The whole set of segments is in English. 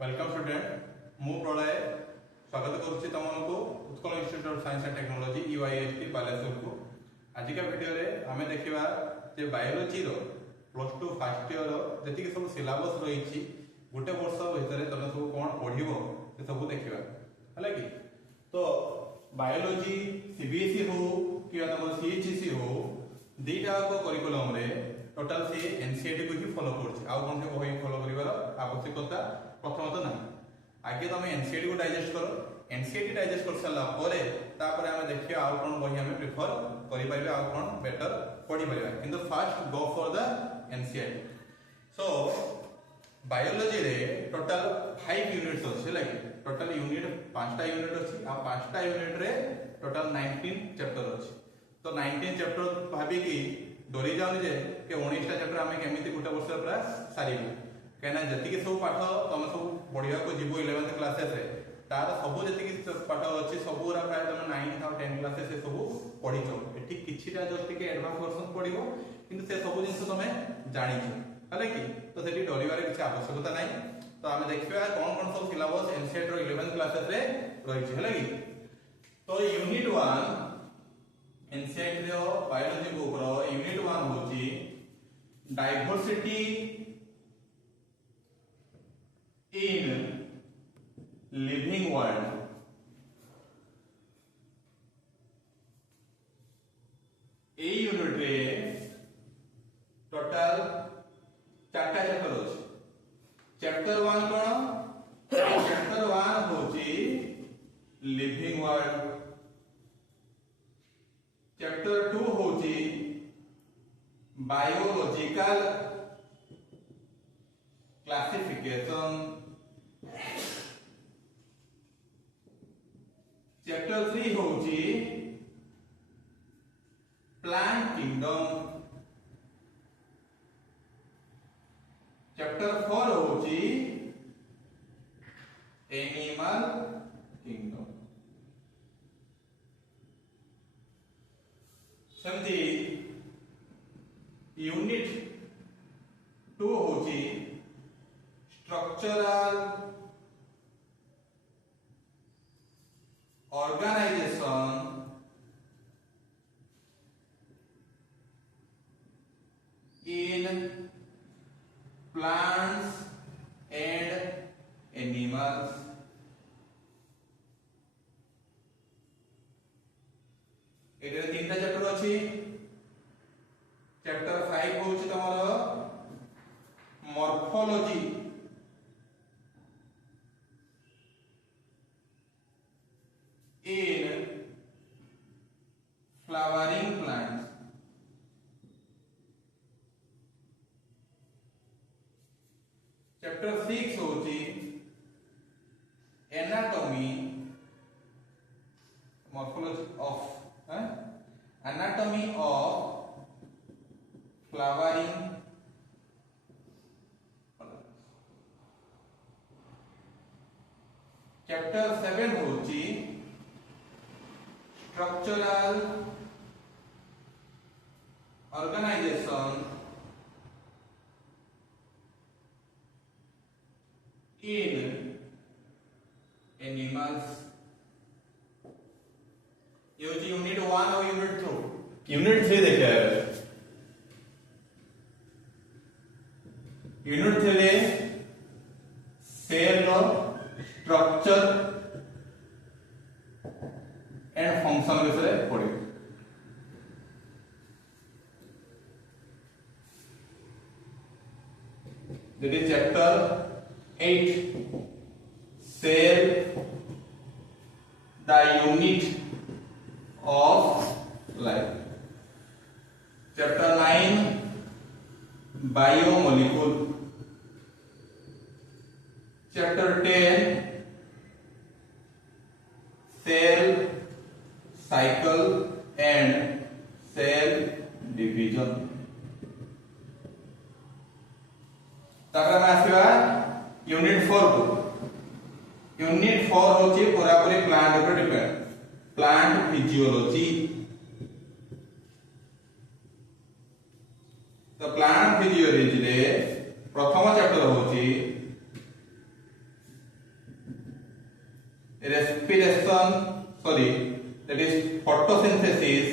Welcome student मु प्रलय स्वागत करुच्ची तुमको Utkal institute of science and technology UIST Baleswar को। आज का वीडियो रे आमे देखिबा जे बायोलॉजी रो प्लस 2 फर्स्ट ईयर जति के सब सिलेबस रही गोटे वर्ष भीतर तुम सब कौन पढ़िबो से सब देखिबा हला कि। तो बायोलॉजी सीबीएसई हो कि तुम सीएचईसी हो दीटा को करिकुलम रे टोटल से एनसीईआरटी को ही फॉलो करछ। आ कोन से बही फॉलो करिवार आवश्यकता प्रथमतः ना। आगे तुम एनसीईआरटी को डाइजेस्ट करो, एनसीईआरटी डाइजेस्ट कर सारा परे तापर हमें देखियो आ कोन बही हमें प्रेफर करि परिबा आ कोन बेटर पढि परिबा। किंतु first go for the NCERT. So biology रे टोटल 5 यूनिट्स अछि लागी। टोटल यूनिट 5टा यूनिट अछि आ 5टा यूनिट रे टोटल 19 चैप्टर अछि। तो 19 चैप्टर भाबी कि डरी जाउनी जे के 19टा चैप्टर हमें केमिति गुटा वर्ष पूरा सारिबो कहना जति के सब पाठ तुम सब पढिया को जीवो 11th क्लासेस रे तार सब जति के पाठ अछि सब पूरा प्राय तुम 9th और 10th क्लासेस से सब पढिछो। एठी किछिटा जस्ट के एडवांस वर्जन पढिबो किंतु से सब जिंस तुमे जानिछो हले कि। तो सेठी डरिवारे किछ आवश्यकता नै। तो हमें देखिबा कोन कोन सब सिलेबस एनसीईआरटी रो 11th क्लासेस रे रहिछ हले कि। तो यूनिट 1 एनसीईआरटी रो बायोलॉजी बुक रो यूनिट 1 होची diversity in living world। A unit रे टोटल 4टा चैप्टर अछि। चैप्टर 1 कोन? चैप्टर 1 होची लिविंग वर्ल्ड। चैप्टर 2 होची बायोलॉजिकल क्लासिफिकेशन। चैप्टर 3 होची प्लांट किंगडम। चैप्टर 4 होची एनिमल किंगडम। समझी यूनिट 2 होची structural organization in plants and animals। एटे 3टा चैप्टर अछि। चैप्टर 5 होछि तमरो morphology in flowering plants। Chapter 6 होची anatomy morphology of anatomy of flowering. Chapter 7 होची स्ट्रक्चरल organization in animals। ये होची यूनिट 1 और यूनिट 2। यूनिट 3 देखिए। यूनिट 3 रे सेल रो स्ट्रक्चर एंड फंक्शन विषय पढ़ी। That is chapter 8 cell the unit of life। chapter 9 biomolecule। chapter 10 cell cycle and cell division। तापर में आसीबा यूनिट 4 को। यूनिट 4 होची पूरा पूरी प्लांट ऊपर डिपेंड। Plant physiology. तो प्लांट फिजियोलॉजी रे प्रथम चैप्टर होची respiration, sorry, that is photosynthesis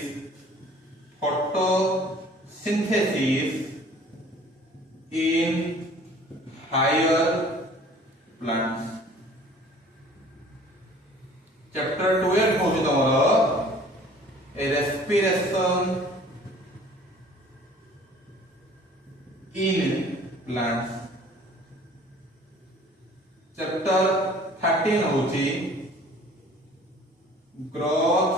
in higher plants. Chapter 12 होची तमरो respiration in plants. Chapter 13 होची growth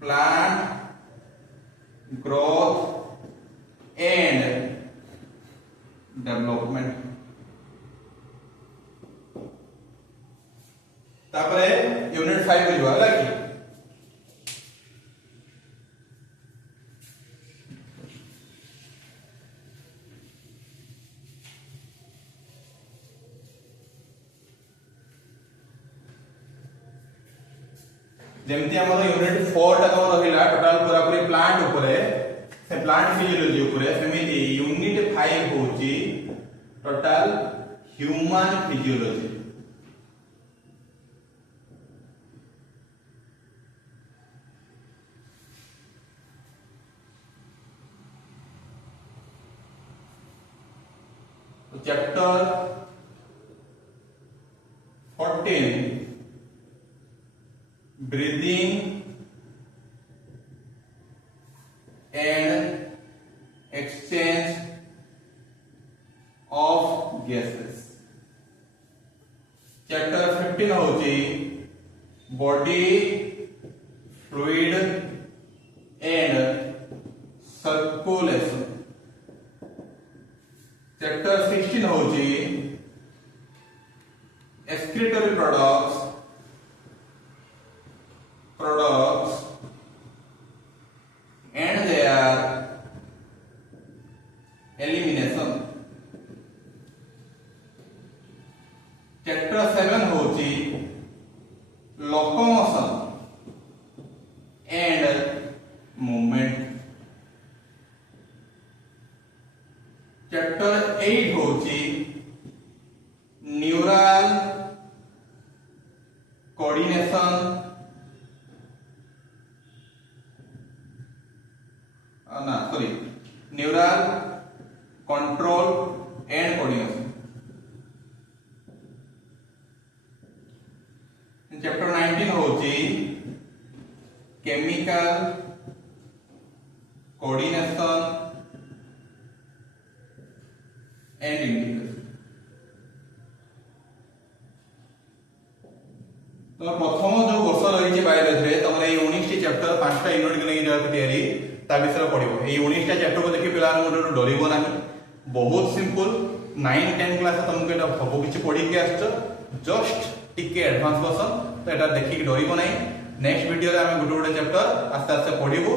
plant growth and development. तापरे यूनिट 5 बुझवा लागी जेमती हमर यूनिट 4 टा तम रहिला टोटल पूरा पूरी प्लांट ऊपर से प्लांट फिजियोलॉजी ऊपर सेमिति यूनिट 5 होची total human physiology. Chapter 14 breathing and exchange of gases. Chapter 15 होची body fluid and circulation. Chapter 16 होची excretory products and their elimination. Chapter 7 होची locomotion and movement. Chapter 8 होची neural coordination neural control and coordination. In chapter 19 होची chemical coordination and integration. तो प्रथम जो वर्ष रही बायोलॉजी रे तमरे 19 टी चैप्टर 5 टा यूनिट के लेके जाके तैयारी ता विषय पढिबो. ए 19 टा चैप्टर को देखि पिला मुंडो डरिबो नाही. बहुत सिंपल 9 10 क्लास तुमको एटा सब किछि पढि के आछो जस्ट टिके एडवांस वर्जन तो एटा देखि डरिबो नाही. नेक्स्ट वीडियो रे हम गुड गुड चैप्टर आस्ते आस्ते पढिबो.